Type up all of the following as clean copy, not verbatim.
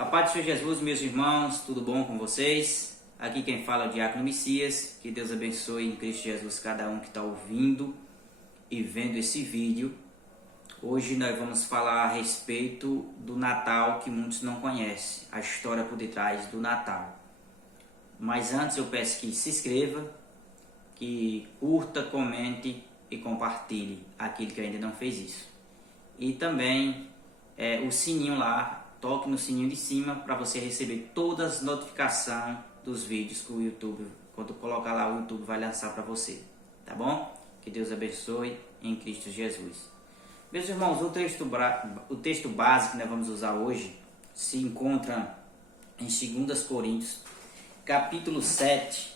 A paz do Senhor Jesus, meus irmãos, tudo bom com vocês? Aqui quem fala é o Diácono Messias. Que Deus abençoe em Cristo Jesus cada um que está ouvindo e vendo esse vídeo. Hoje nós vamos falar a respeito do Natal que muitos não conhecem, a história por detrás do Natal. Mas antes eu peço que se inscreva, que curta, comente e compartilhe aquele que ainda não fez isso. E também o sininho lá, toque no sininho de cima para você receber todas as notificações dos vídeos que o YouTube, quando colocar lá, o YouTube vai lançar para você, tá bom? Que Deus abençoe em Cristo Jesus. Meus irmãos, o texto básico que nós vamos usar hoje se encontra em 2 Coríntios, capítulo 7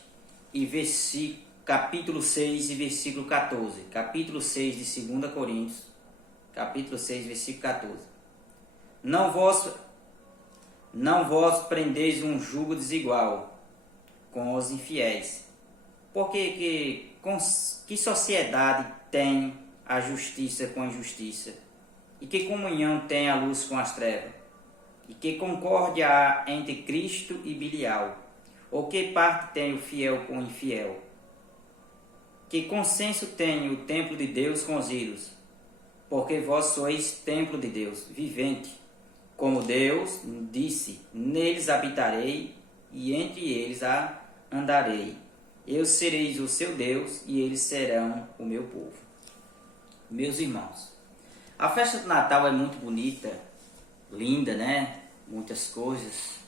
e capítulo 6 e versículo 14. Capítulo 6 de 2 Coríntios, capítulo 6, versículo 14. Não vos prendeis um jugo desigual com os infiéis. Porque que sociedade tem a justiça com a injustiça? E que comunhão tem a luz com as trevas? E que concórdia há entre Cristo e Belial? Ou que parte tem o fiel com o infiel? Que consenso tem o templo de Deus com os ídolos? Porque vós sois templo de Deus, vivente. Como Deus disse, neles habitarei e entre eles andarei. Eu serei o seu Deus e eles serão o meu povo. Meus irmãos, a festa do Natal é muito bonita, linda, né? Muitas coisas.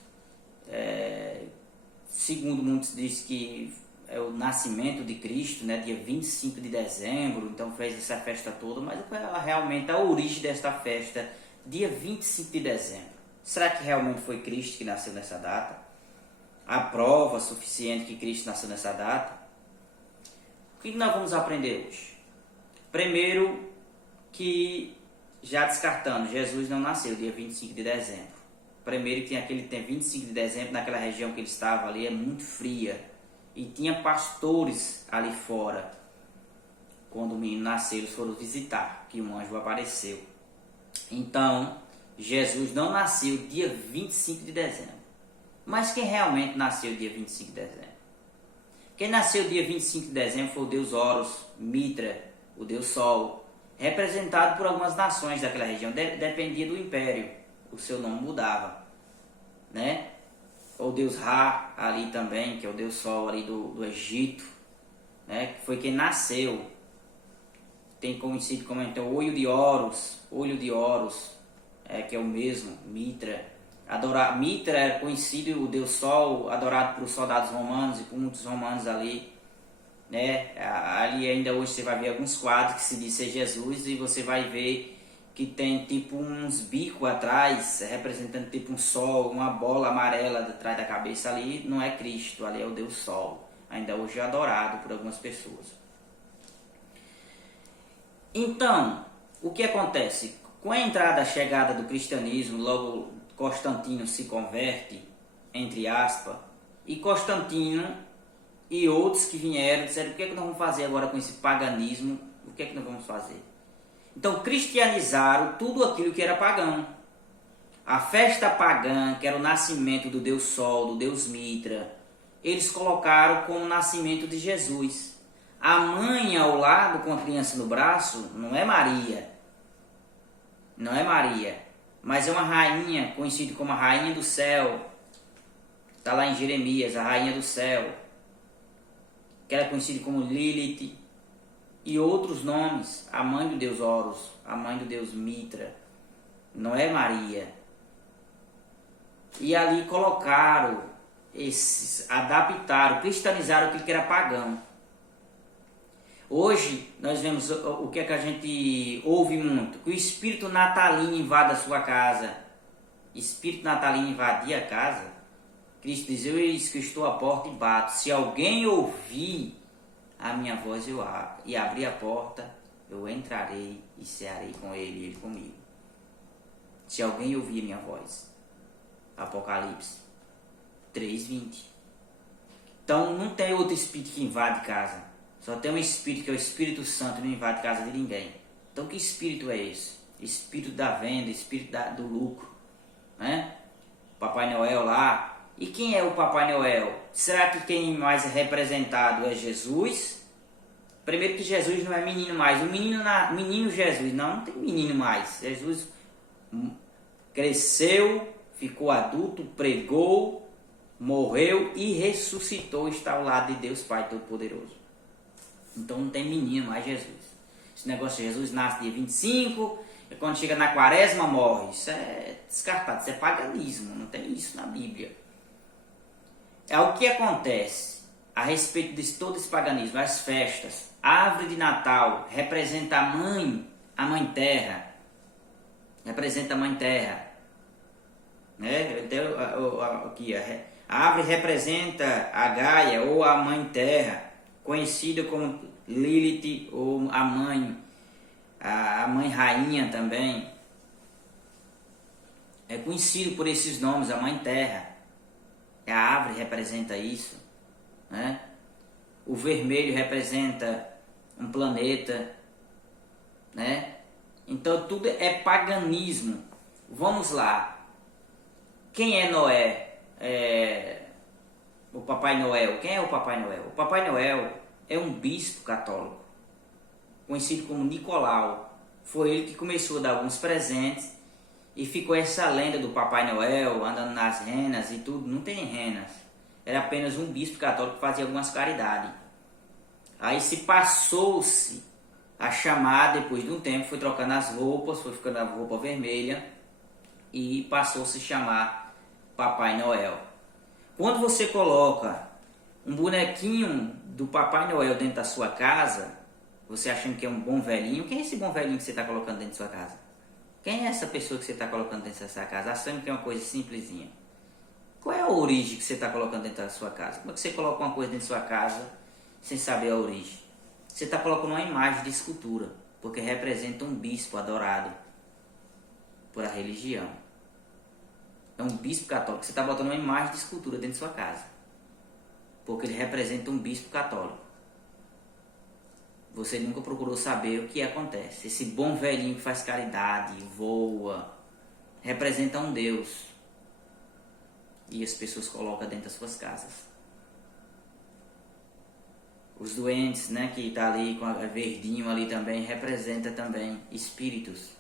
Segundo muitos dizem que é o nascimento de Cristo, né? Dia 25 de dezembro, então fez essa festa toda, mas ela realmente, a origem desta festa, dia 25 de dezembro. Será que realmente foi Cristo que nasceu nessa data? Há prova suficiente que Cristo nasceu nessa data? O que nós vamos aprender hoje? Primeiro, que já descartando, Jesus não nasceu dia 25 de dezembro. Primeiro que aquele tempo, 25 de dezembro, naquela região que ele estava ali, é muito fria. E tinha pastores ali fora. Quando o menino nasceu, eles foram visitar, que um anjo apareceu. Então, Jesus não nasceu dia 25 de dezembro. Mas quem realmente nasceu dia 25 de dezembro? Quem nasceu dia 25 de dezembro foi o deus Horus, Mitra, o deus Sol, representado por algumas nações daquela região. Dependia do império, o seu nome mudava, né? O deus Ra ali também, que é o deus Sol ali do Egito, né? Que foi quem nasceu. Tem conhecido como então olho de Horus, que é o mesmo, Mitra. Mitra é conhecido, o deus Sol, adorado por soldados romanos e por muitos romanos ali, né? Ali ainda hoje você vai ver alguns quadros que se diz ser Jesus, e você vai ver que tem tipo uns bicos atrás, representando tipo um sol, uma bola amarela atrás da cabeça. Ali não é Cristo, ali é o Deus Sol, ainda hoje é adorado por algumas pessoas. Então, o que acontece? Com a entrada, a chegada do cristianismo, logo Constantino se converte, entre aspas, e Constantino e outros que vieram disseram: o que é que nós vamos fazer agora com esse paganismo? O que é que nós vamos fazer? Então cristianizaram tudo aquilo que era pagão. A festa pagã, que era o nascimento do Deus Sol, do Deus Mitra, eles colocaram como o nascimento de Jesus. A mãe ao lado com a criança no braço não é Maria. Não é Maria, mas é uma rainha, conhecida como a rainha do céu. Está lá em Jeremias, a rainha do céu, que era conhecida como Lilith, e outros nomes. A mãe do deus Horus, a mãe do deus Mitra, não é Maria. E ali colocaram, adaptaram, cristianizaram aquilo que era pagão. Hoje nós vemos o que é que a gente ouve muito: que o espírito natalino invade a sua casa. Espírito natalino invadir a casa? Cristo diz: eis que estou à porta e bato. Se alguém ouvir a minha voz e abrir a porta, eu entrarei e cearei com ele e ele comigo. Se alguém ouvir a minha voz. Apocalipse 3:20. Então não tem outro espírito que invade casa. Só tem um espírito, que é o Espírito Santo, não invade casa de ninguém. Então que espírito é esse? Espírito da venda, espírito do lucro, né? Papai Noel lá. E quem é o Papai Noel? Será que quem mais é representado é Jesus? Primeiro que Jesus não é menino mais. O menino Jesus, não tem menino mais. Jesus cresceu, ficou adulto, pregou, morreu e ressuscitou, está ao lado de Deus Pai Todo-Poderoso. Então não tem menino mais Jesus. Esse negócio de Jesus nasce dia 25, e quando chega na quaresma morre. Isso é descartado, isso é paganismo, não tem isso na Bíblia. É o que acontece a respeito de todo esse paganismo, as festas. A árvore de Natal representa a mãe terra. Representa a mãe terra. Né? Então, aqui, a árvore representa a Gaia ou a mãe terra, conhecida como Lilith ou a mãe rainha também. É conhecido por esses nomes, a mãe terra. A árvore representa isso, né? O vermelho representa um planeta, né? Então tudo é paganismo. Vamos lá. Quem é Noé? O Papai Noel. Quem é o Papai Noel? O Papai Noel é um bispo católico, conhecido como Nicolau. Foi ele que começou a dar alguns presentes e ficou essa lenda do Papai Noel andando nas renas e tudo. Não tem renas. Era apenas um bispo católico que fazia algumas caridades. Aí se passou-se a chamar, depois de um tempo, foi trocando as roupas, foi ficando a roupa vermelha e passou-se a chamar Papai Noel. Quando você coloca um bonequinho do Papai Noel dentro da sua casa, você achando que é um bom velhinho, quem é esse bom velhinho que você está colocando dentro da sua casa? Quem é essa pessoa que você está colocando dentro da sua casa? Achando que é uma coisa simplesinha. Qual é a origem que você está colocando dentro da sua casa? Como é que você coloca uma coisa dentro da sua casa sem saber a origem? Você está colocando uma imagem de escultura, porque representa um bispo adorado por a religião. É um bispo católico. Você está botando uma imagem de escultura dentro da sua casa, porque ele representa um bispo católico. Você nunca procurou saber o que acontece. Esse bom velhinho que faz caridade, voa, representa um Deus. E as pessoas colocam dentro das suas casas. Os doentes, né, que está ali com a verdinho ali também, representa também espíritos.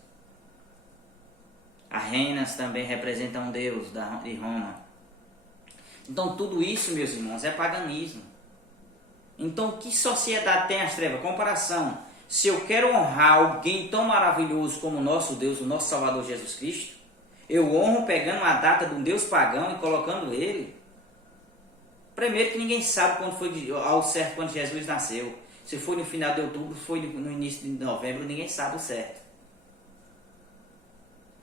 As renas também representam um Deus de Roma. Então tudo isso, meus irmãos, é paganismo. Então que sociedade tem as trevas? Comparação. Se eu quero honrar alguém tão maravilhoso como o nosso Deus, o nosso Salvador Jesus Cristo, eu honro pegando a data de um Deus pagão e colocando ele. Primeiro que ninguém sabe quando foi ao certo quando Jesus nasceu. Se foi no final de outubro, se foi no início de novembro, ninguém sabe o certo.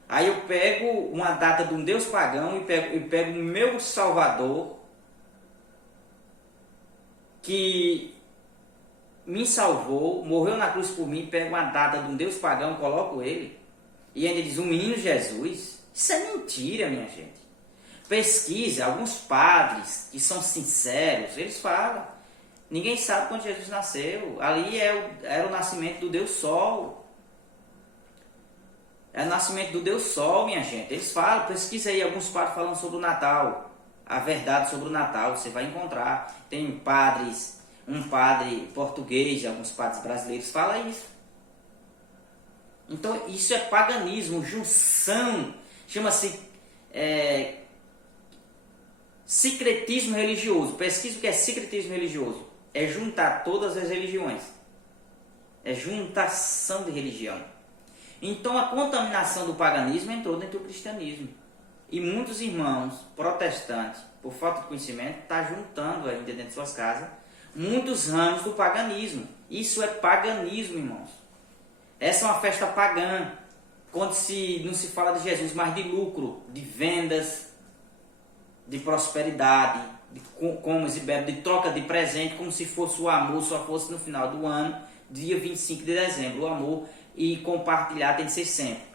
Aí eu pego uma data de um Deus pagão e pego o meu Salvador, que me salvou, morreu na cruz por mim, pego uma data de um Deus pagão, coloco ele, e ainda diz um menino Jesus. Isso é mentira, minha gente. Pesquise, alguns padres que são sinceros, eles falam, ninguém sabe quando Jesus nasceu. Ali era o nascimento do Deus Sol. É o nascimento do Deus Sol, minha gente. Eles falam, pesquisa aí, alguns padres falando sobre o Natal. A verdade sobre o Natal, você vai encontrar. Tem padres, um padre português, alguns padres brasileiros falam isso. Então isso é paganismo, junção, chama-se secretismo religioso. Pesquisa o que é secretismo religioso. É juntar todas as religiões. É juntação de religião. Então a contaminação do paganismo entrou dentro do cristianismo. E muitos irmãos protestantes, por falta de conhecimento, estão juntando ainda dentro de suas casas muitos ramos do paganismo. Isso é paganismo, irmãos. Essa é uma festa pagã, quando não se fala de Jesus, mas de lucro, de vendas, de prosperidade, de troca de presente, como se fosse o amor, só fosse no final do ano, dia 25 de dezembro. O amor e compartilhar tem de ser sempre.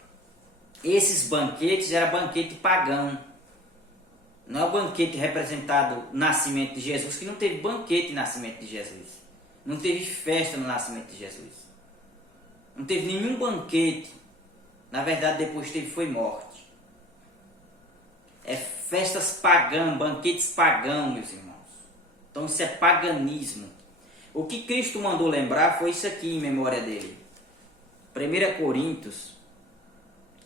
Esses banquetes eram banquete pagão. Não é o banquete representado no nascimento de Jesus, que não teve banquete no nascimento de Jesus. Não teve festa no nascimento de Jesus. Não teve nenhum banquete. Na verdade, depois teve foi morte. É festas pagãs, banquetes pagãos, meus irmãos. Então isso é paganismo. O que Cristo mandou lembrar foi isso aqui em memória dele. 1 Coríntios,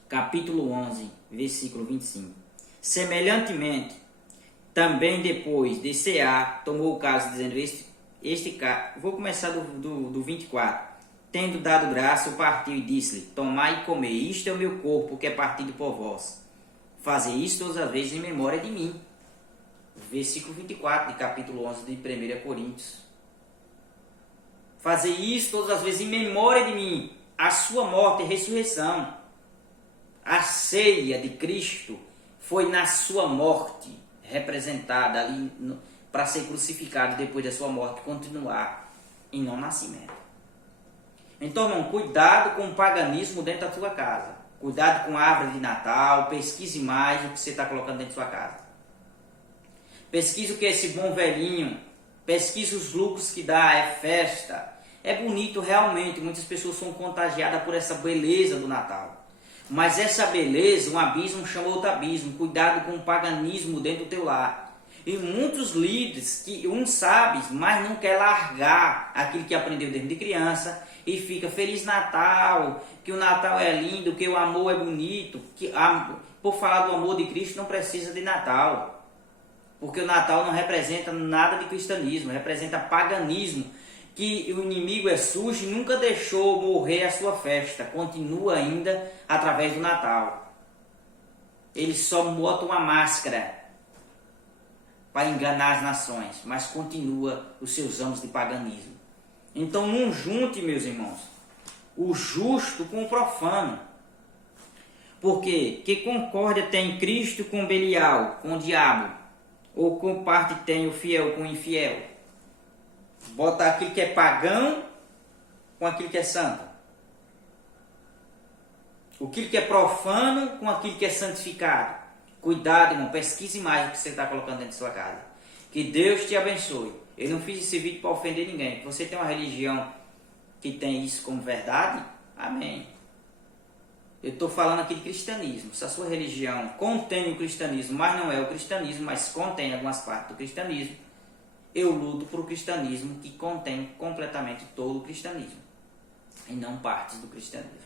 capítulo 11, versículo 25. Semelhantemente, também depois de cear, tomou o caso, dizendo, vou começar do 24. Tendo dado graça, o partiu e disse-lhe, tomai e comei, isto é o meu corpo, que é partido por vós. Fazei isto todas as vezes em memória de mim. Versículo 24 de capítulo 11 de 1 Coríntios. Fazei isto todas as vezes em memória de mim, a sua morte e ressurreição. A ceia de Cristo foi na sua morte, representada ali para ser crucificado depois da sua morte, continuar, e não nascimento. Então, irmão, cuidado com o paganismo dentro da sua casa. Cuidado com a árvore de Natal, pesquise mais o que você está colocando dentro da sua casa. Pesquise o que é esse bom velhinho, pesquise os lucros que dá, é festa. É bonito realmente, muitas pessoas são contagiadas por essa beleza do Natal. Mas essa beleza, um abismo chama outro abismo. Cuidado com o paganismo dentro do teu lar. E muitos líderes que sabe, mas não quer largar aquilo que aprendeu desde criança e fica Feliz Natal, que o Natal é lindo, que o amor é bonito, por falar do amor de Cristo não precisa de Natal. Porque o Natal não representa nada de cristianismo, representa paganismo, que o inimigo é sujo e nunca deixou morrer a sua festa, continua ainda através do Natal. Ele só bota uma máscara para enganar as nações, mas continua os seus anos de paganismo. Então não junte, meus irmãos, o justo com o profano. Porque que concórdia tem Cristo com Belial, com o diabo? Ou com parte tem o fiel com o infiel? Bota aquilo que é pagão com aquilo que é santo. Aquilo que é profano com aquilo que é santificado. Cuidado, irmão, pesquise mais o que você está colocando dentro da sua casa. Que Deus te abençoe. Eu não fiz esse vídeo para ofender ninguém. Se você tem uma religião que tem isso como verdade, amém. Eu estou falando aqui de cristianismo. Se a sua religião contém o cristianismo, mas não é o cristianismo, mas contém algumas partes do cristianismo, eu luto por o cristianismo que contém completamente todo o cristianismo e não partes do cristianismo.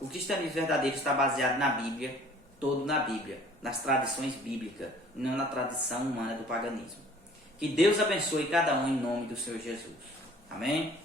O cristianismo verdadeiro está baseado na Bíblia, todo na Bíblia, nas tradições bíblicas, não na tradição humana do paganismo. Que Deus abençoe cada um em nome do Senhor Jesus. Amém?